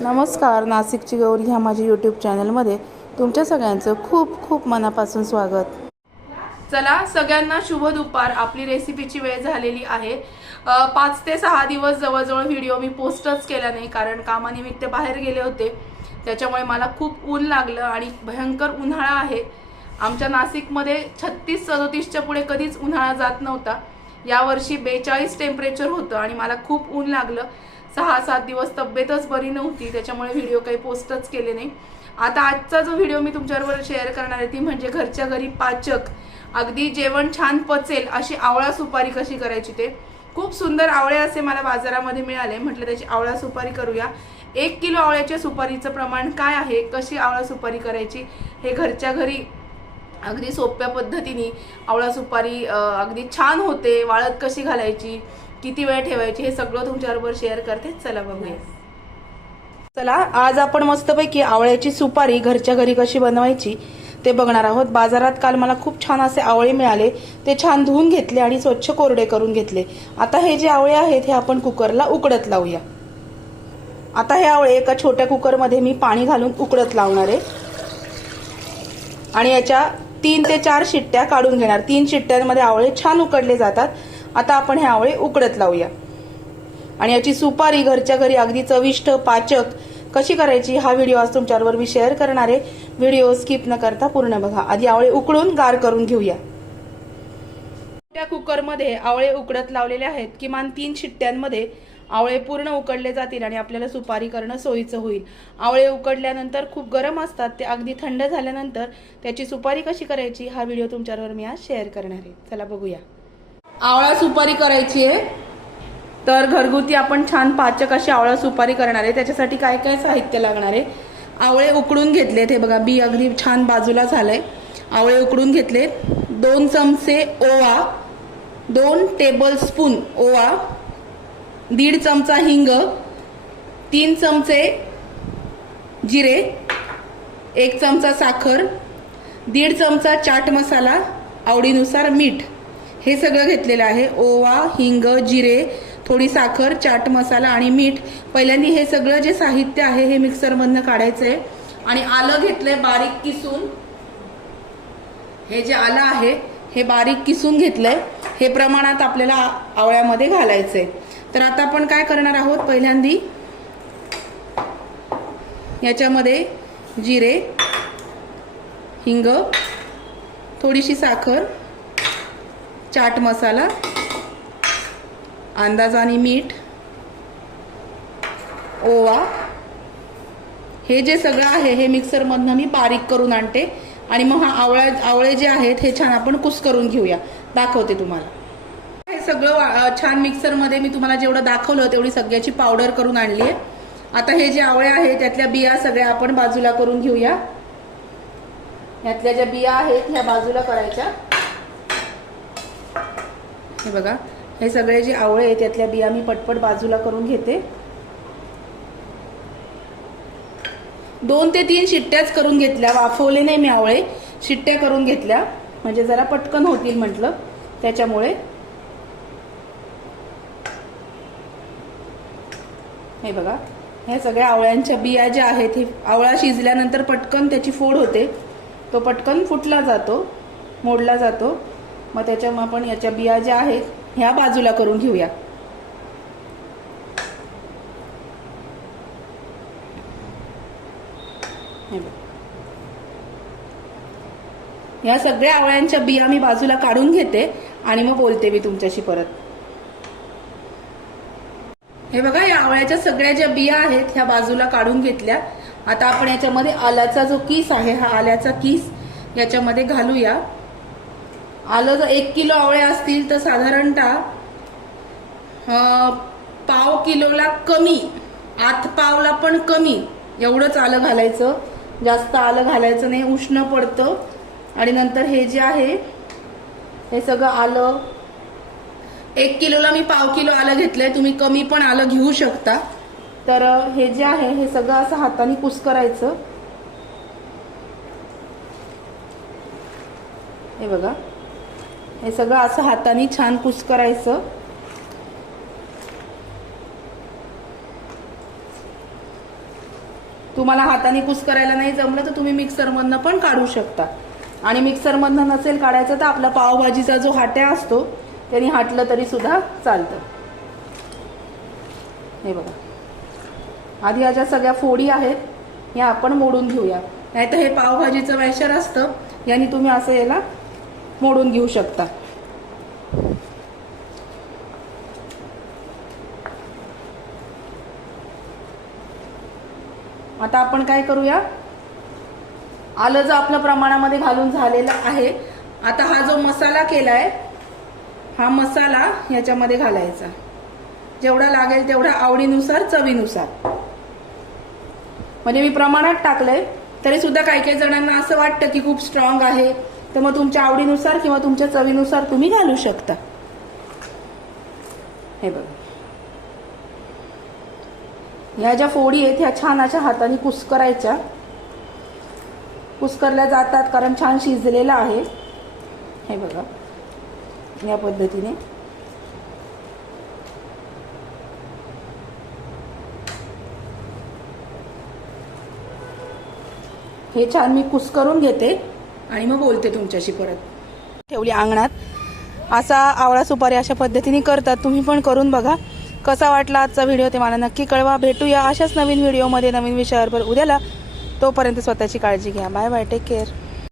नमस्कार, नाशिकची गौरी ह्या माझ्या यूट्यूब चॅनलमध्ये तुमच्या सगळ्यांचं खूप खूप मनापासून स्वागत। चला सगळ्यांना शुभ दुपार। आपली रेसिपीची वेळ झालेली आहे। 5 ते 6 दिवस जवळजवळ व्हिडिओ मी पोस्टच केला नाही, कारण कामानिमित्त बाहेर गेले होते। त्याच्यामुळे मला खूप ऊन लागलं आणि भयंकर उन्हाळा आहे। आमच्या नाशिकमध्ये 36-37च्या पुढे कधीच उन्हाळा जात नव्हता। यावर्षी 42 टेम्परेचर होतं आणि मला खूप ऊन लागलं। 6-7 दिवस तब्येतच बरी नव्हती, त्याच्यामुळे व्हिडिओ काही पोस्टच केले नाही। आता आजचा जो व्हिडिओ मी तुमच्याबरोबर शेअर करणार आहे ती म्हणजे घरच्या घरी पाचक, अगदी जेवण छान पचेल अशी आवळा सुपारी कशी करायची ते। खूप सुंदर आवळे असे मला बाजारामध्ये मिळाले, म्हटलं त्याची आवळा सुपारी करूया। 1 किलो आवळ्याच्या सुपारीचं प्रमाण काय आहे, कशी आवळा सुपारी करायची हे घरच्या घरी अगदी सोप्या पद्धतीने आवळा सुपारी अगदी छान होते। वाळत कशी घालायची, किती वेळ ठेवायची, हे सगळं तुमच्याबरोबर शेअर करते। चला बघूया। चला आज आपण मस्तपैकी आवळ्याची सुपारी घरच्या घरी कशी बनवायची ते बघणार आहोत। बाजारात काल मला खूप छान असे आवळे मिळाले, ते छान धुवून घेतले आणि स्वच्छ कोरडे करून घेतले। आता हे जे आवळे आहेत हे आपण कुकरला उकडत लावूया। आता हे आवळे एका छोट्या कुकरमध्ये मी पाणी घालून उकडत लावणार आहे आणि याच्या 3 ते 4 शिट्ट्या काढून घेणार। 3 शिट्ट्यांमध्ये आवळे छान उकडले जातात। आता आपण हे आवळे उकडत लावूया आणि याची सुपारी घरच्या घरी अगदी चविष्ट पाचक कशी करायची हा व्हिडिओ आज तुमच्याबरोबर मी शेअर करणार आहे। व्हिडिओ स्किप न करता पूर्ण बघा। आधी आवळे उकडून गार करून घेऊया। त्या कुकरमध्ये आवळे उकडत लावलेले आहेत। किमान 3 शिट्ट्यांमध्ये आवळे पूर्ण उकडले जातील आणि आपल्याला सुपारी करणं सोयीचं होईल। आवळे उकडल्यानंतर खूप गरम असतात, ते अगदी थंड झाल्यानंतर त्याची सुपारी कशी करायची हा व्हिडिओ तुमच्याबरोबर मी आज शेअर करणार आहे। चला बघूया। आवळा सुपारी करायची आहे तर घरगुती आपण छान पाचक अशी आवळा सुपारी करणार आहे। त्याच्यासाठी काय काय साहित्य लागणार आहे। आवळे उकडून घेतलेत, हे बघा बी अगदी छान बाजूला झालंय। आवळे उकडून घेतले। 2 चमचे ओवा, 2 टेबलस्पून ओवा, 1.5 चमचा हिंग, 3 चमचे जिरे, 1 चमचा साखर, 1.5 चमचा चाट मसाला, आवडीनुसार मीठ, हे सगळं घेतलेलं आहे। ओवा, हिंग, जिरे, थोडी साखर, चाट मसाला आणि मीठ। पहिल्यांदा हे सगळं जे साहित्य आहे हे मिक्सर मधनं काढायचंय आणि आलं घेतलंय बारीक किसून। हे जे आलं आहे हे बारीक किसून घेतलंय, हे प्रमाणात आपल्याला आवळ्यामध्ये घालायचंय। तर आता आपण काय करणार आहोत, पहिल्यांदा याच्यामध्ये जिरे, हिंग, थोडीशी साखर, चाट मसाला, अंदाजाने मीठ, ओवा, हे जे सगळं आहे हे मिक्सर मधनं मी बारीक करून आणते आणि मग हा आवळे जे आहेत हे छान आपण कुस्करून घेऊया। दाखवते तुम्हाला। हे सगळं छान मिक्सर मध्ये मी तुम्हाला जेवढं दाखवलं तेवढी सगळ्याची पावडर करून आणली आहे। आता हे जे आवळे आहेत त्यातल्या बिया सगळ्या आपण बाजूला करून घेऊया। यातल्या ज्या बिया आहेत ह्या बाजूला करायच्या। हे बघा, हे सगळे जे आवळे आहेत त्यातल्या बिया मी पटपट बाजूला करून घेते। 2 ते 3 शिट्ट्याच करून घेतल्या, वाफवले नाही मी आवळे, शिट्ट्या करून घेतल्या म्हणजे जरा पटकन होतील म्हटलं त्याच्यामुळे। हे बघा, हे सगळ्या आवळ्यांच्या बिया ज्या आहेत हे आवळा शिजल्यानंतर पटकन त्याची फोड होते, तो पटकन फुटला जातो, मोडला जातो। मग त्याच्यामुळे आपण याच्या बिया ज्या आहेत ह्या बाजूला करून घेऊया। या सगळ्या आवळ्यांच्या बिया मी बाजूला काढून घेते आणि मग बोलते मी तुमच्याशी परत। हे बघा, या आवळ्याच्या सगळ्या ज्या बिया आहेत ह्या बाजूला काढून घेतल्या। आता आपण याच्यामध्ये आल्याचा जो किस आहे हा आल्याचा किस याच्यामध्ये घालूया। आलं जर 1 किलो आवळे असतील तर साधारणतः पाव किलोला कमी, आत पावला पण कमी एवढंच आलं घालायचं। जास्त आलं घालायचं नाही, उष्ण पडतं। आणि नंतर हे जे आहे हे सगळं आलं, 1 किलोला मी पाव किलो आलं घेतलंय, तुम्ही कमी पण आलं घेऊ शकता। तर हे जे आहे हे सगळं असं हाताने कुस्करायचं। हे बघा, हे सगळं असं हाताने छान कुस्करायचं। तुम्हाला हाताने कुस करायला नाही जमलं तर तुम्ही मिक्सरमधनं पण काढू शकता. आणि मिक्सरमधनं नसेल काढायचं तर आपला पावभाजीचा जो हाट्या असतो त्यांनी हाटलं तरी सुद्धा चालतं. हे बघा, आधी ह्या ज्या सगळ्या फोडी आहेत या आपण मोडून घेऊया. नाहीतर हे पावभाजीचं मॅशर असतं, याने तुम्ही असं याला मोडून घेऊ शकता. आता आपण काय करूया, आलं जो आपल्या प्रमाणामध्ये घालून झालेला आहे. आता हा जो मसाला केलाय हा मसाला ह्याच्यामध्ये घालायचा, जेवढा लागेल तेवढा आवडीनुसार चवीनुसार. म्हणजे मी प्रमाणात टाकलंय तरी सुद्धा काही काही जणांना असं वाटतं की खूप स्ट्रॉंग आहे, तर मग तुमच्या आवडीनुसार किंवा तुमच्या चवीनुसार तुम्ही घालू शकता. हे बघा, ह्या ज्या फोडी आहेत ह्या छान अशा हाताने कुस्करायच्या. कुस्करल्या जातात कारण छान शिजलेला आहे. हे बघा, या पद्धतीने हे छान मी कुस्करून घेते आणि मग बोलते तुमच्याशी परत. ठेवली अंगणात, असा आवळा सुपारी अशा पद्धतीने करतात. तुम्ही पण करून बघा. कसा वाटला आजचा व्हिडिओ ते मला नक्की कळवा. भेटूया अशाच नवीन व्हिडिओमध्ये नवीन विषयावर उद्याला. तोपर्यंत स्वतःची काळजी घ्या. Bye bye, take care.